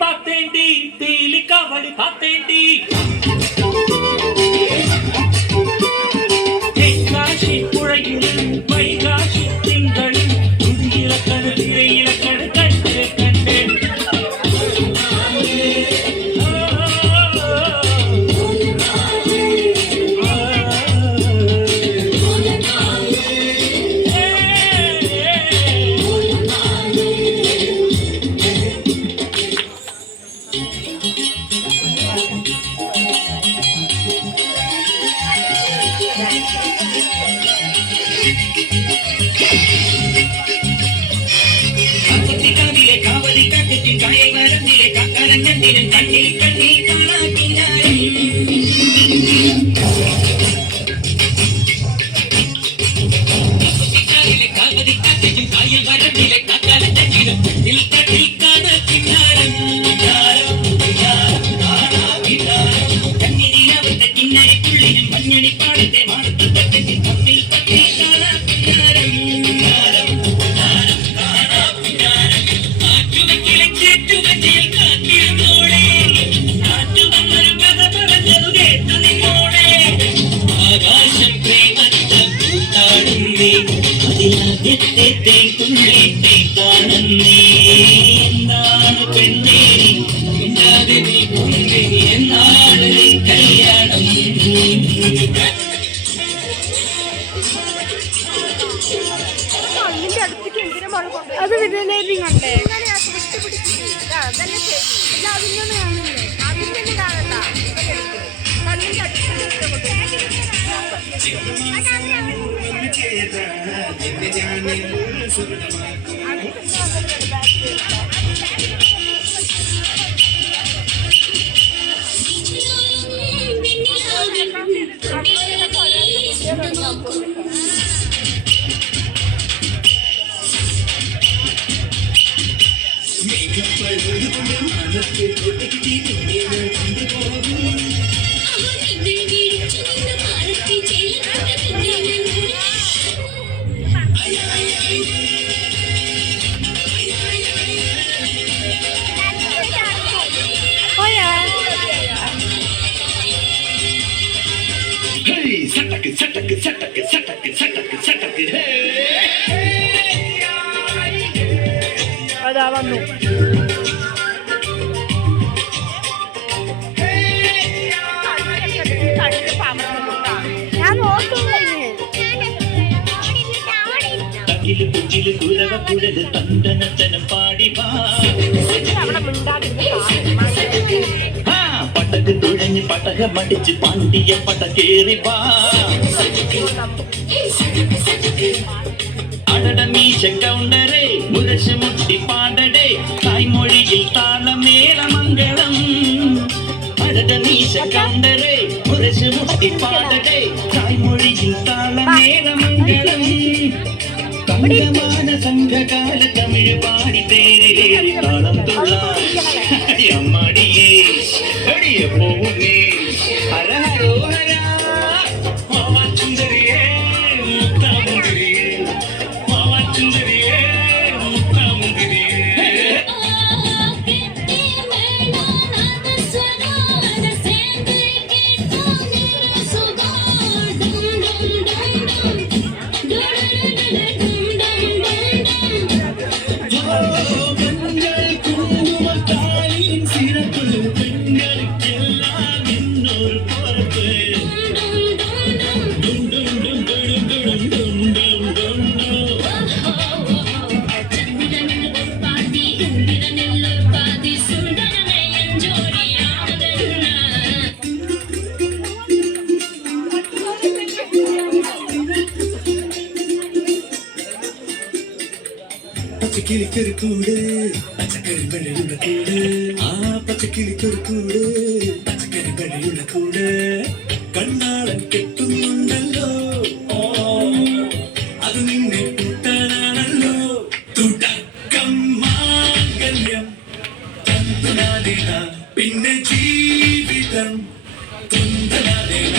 പാത്തേണ്ടി തേലിക്കാവടി പാത്തേണ്ടി തെങ്കാശി പുഴയിൽ വൈകാശി തിങ്കളിൽ തുടിയിലക്കണ് തിരയിലക്കണ് കണ്ടേ കണ്ടേ അത് വിരലേറി കണ്ടേ അതാ വന്നു. ഞാൻ നോക്കുന്നില്ല പടക് തുഴഞ്ഞ് പടക മടിച്ച് പാണ്ടിയ പടകേറി അടട മീശ കൗണ്ടരേ മുരശ് മുട്ടി പാടടേ തായ്മൊഴിയിൽ താളമേള മംഗളം അടട മീശ കൗണ്ടരേ മുരശ് മുട്ടി പാടടേ തായ്മൊഴിയിൽ താളമേള മംഗളം തങ്കമാന സംഘകാല തമിഴ് പാടി തേരേറി താളം തുള്ളാൻ അമ്മടിയേ അടിയ പോവുന്നേ ഹര ഹരോ ഹര മാവാച്ചുന്തരിയേ മുത്താമുന്തിരിയേ മാവാച്ചുന്തരിയേ മുത്താമുന്തിരിയേ പച്ചക്കിളിക്കൊരു കൂട് പച്ചക്കറി വെള്ളയുള്ള കൂട് ആ പച്ചക്കിളിക്കൊരു കൂട് പച്ചക്കറി വെള്ളയുള്ള കൂട് കണ്ണാളൻ കെട്ടുന്നുണ്ടല്ലോ ഓ അത് നിന്നെ കൂട്ടാനാണല്ലോ തുടക്കം മാംഗല്യം തന്തുനാദിന പിന്നെ ജീവിതം തുന്തനാദിന